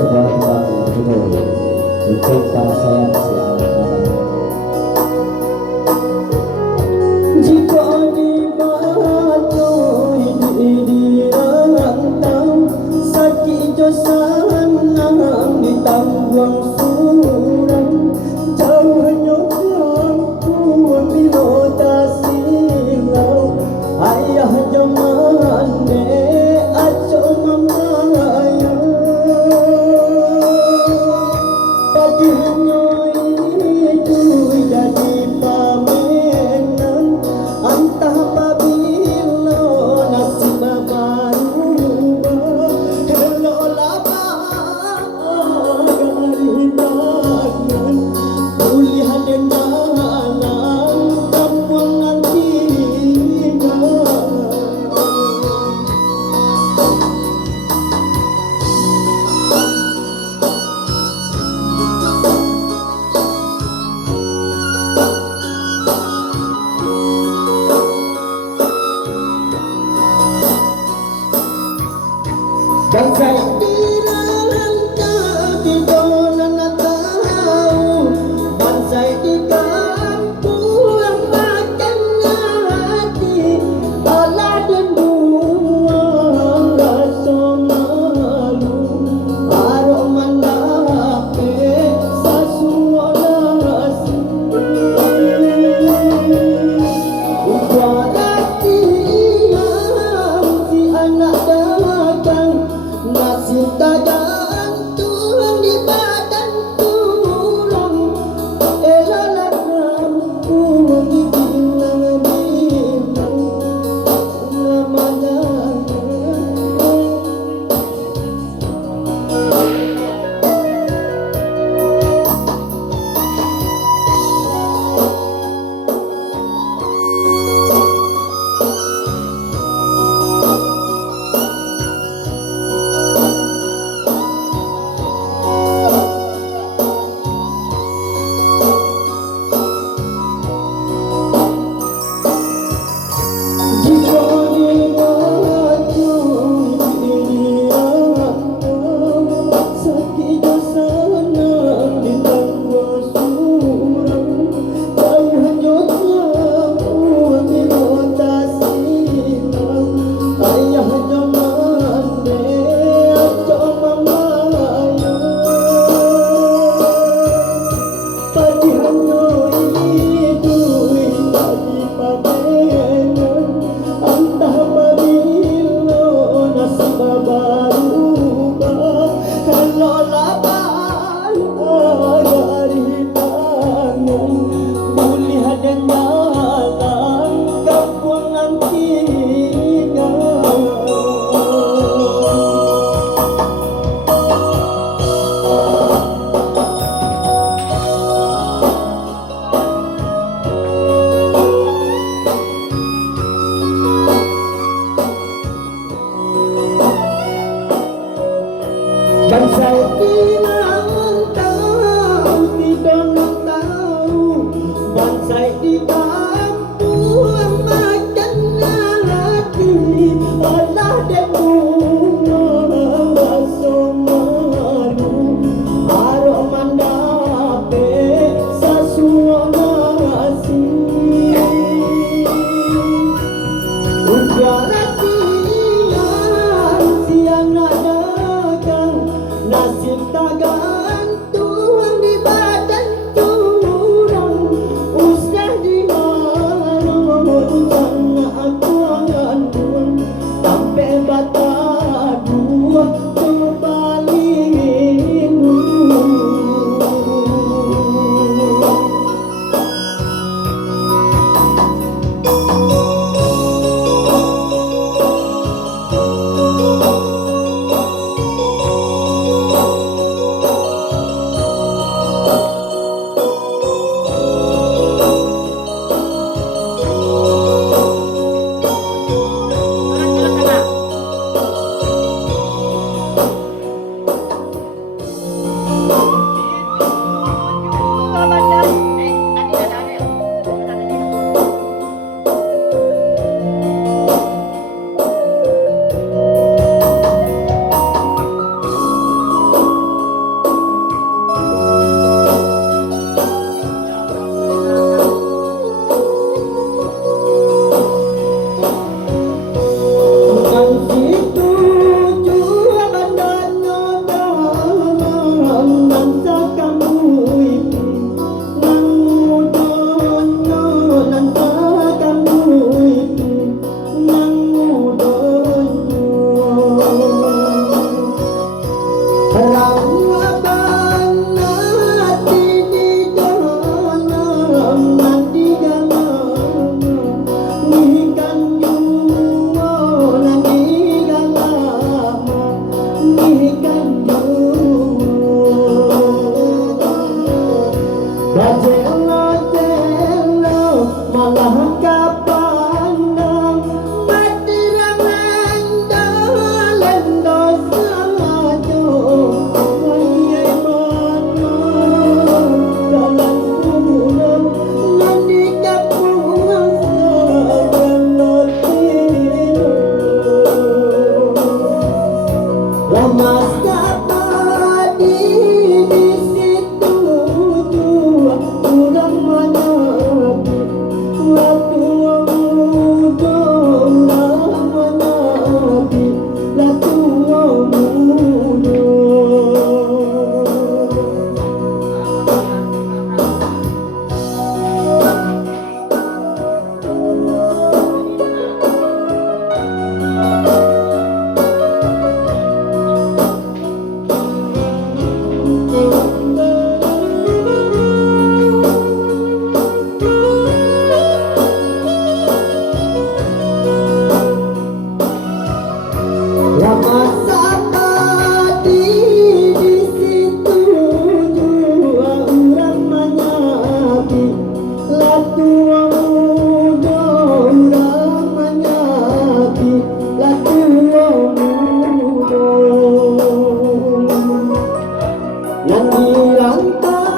sebuah tempat betul untuk para sayang si anak-anak. Jika di batoi di rantau sakit jo sanang di tanguang Surang jauh nyokang kuang di kota silau ayah jamane aco mamaya pati hanyoy itu jadi pamenan antah pabilo nasib baru hello laba garitangan pulihan dengan kamuang nantinya. Dan saya dirangka di dolan tahu dan saya di kampung makan hati bala dan buang rasa malu arok mandape sasua nasi ubarati si anak datang nasib tergantung di badan tulang elalah kampung di bilang-bilang namanya. Jika di batoi di rantau sakit jo sanang di tanguang Surang jauh nyokang kuang di kota silau ayah jamane aco mamaya padi hanyoy duit tadi pamenan antah pabilo nasib baru hello laban dari tangan bulihan dan jalan kampung nantinya. Dan saya bilang tahu tidak tahu dan saya di kampung makan hati alah debunga rasa malu arok mandape sasua nasi ujarati si anak dagang nasib tergantung di badan tulang usah di mana tanah akuangan sampai bata dua kembali. yang dirantau